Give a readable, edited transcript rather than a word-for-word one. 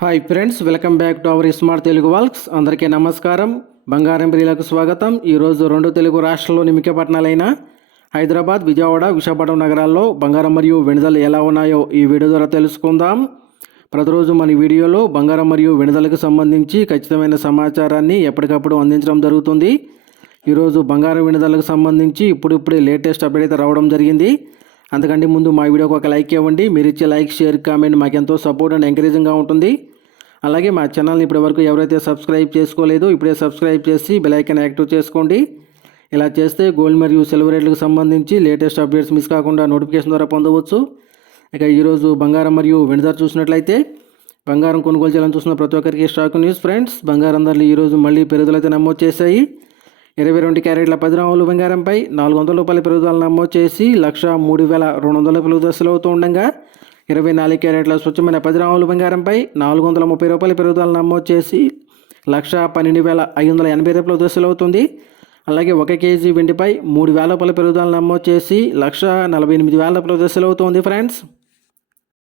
Hi friends, welcome back to our smart Telugu walks. అందరికీ నమస్కారం. బంగారం ప్రియులకు స్వాగతం. ఈరోజు రెండు తెలుగు రాష్ట్రాల్లోని ముఖ్య పట్టణాలైన హైదరాబాద్, విజయవాడ, విశాఖపట్నం నగరాల్లో బంగారం మరియు వెనుదలు ఎలా ఉన్నాయో ఈ వీడియో ద్వారా తెలుసుకుందాం. ప్రతిరోజు మన వీడియోలో బంగారం మరియు వెనుదలకు సంబంధించి ఖచ్చితమైన సమాచారాన్ని ఎప్పటికప్పుడు అందించడం జరుగుతుంది. ఈరోజు బంగారం వెనుదలకు సంబంధించి ఇప్పుడిప్పుడే లేటెస్ట్ అప్డేట్ అయితే రావడం జరిగింది. అంతకంటే ముందు మా వీడియోకి ఒక లైక్ ఇవ్వండి. మీరు ఇచ్చే లైక్, షేర్, కామెంట్ మాకు ఎంతో సపోర్ట్ అండ్ ఎంకరేజింగ్గా ఉంటుంది. అలాగే మా ఛానల్ని ఇప్పటివరకు ఎవరైతే సబ్స్క్రైబ్ చేసుకోలేదో ఇప్పుడే సబ్స్క్రైబ్ చేసి బెల్ ఐకాన్ యాక్టివ్ చేసుకోండి. ఇలా చేస్తే గోల్డ్ మరియు సిల్వర్ రేట్లకు సంబంధించి లేటెస్ట్ అప్డేట్స్ మిస్ కాకుండా నోటిఫికేషన్ ద్వారా పొందవచ్చు. ఇక ఈరోజు బంగారం మరియు వెండి ధర చూసినట్లయితే బంగారం కొనుగోలు చేయాలని చూసిన ప్రతి ఒక్కరికి స్టాక్ న్యూస్. ఫ్రెండ్స్, బంగారం ధరలు ఈరోజు మళ్ళీ పెరుగుదలైతే నమోదు చేశాయి. 22 క్యారెట్ల 10 గ్రాముల బంగారంపై 400 రూపాయల పెరుగుదల నమోదు చేసి 1,03,200 పెరుగుదల అవుతూ ఉండగా 24 క్యారెట్ల స్వచ్ఛమైన 10 గ్రాముల బంగారంపై 430 రూపాయల పెరుగుదల నమోదు చేసి 1,12,580 రూపాయల అవుతుంది. అలాగే 1 కేజీ వెండిపై 3,000 రూపాయల పెరుగుదల నమోదు చేసి 1,48,000 అవుతుంది. ఫ్రెండ్స్,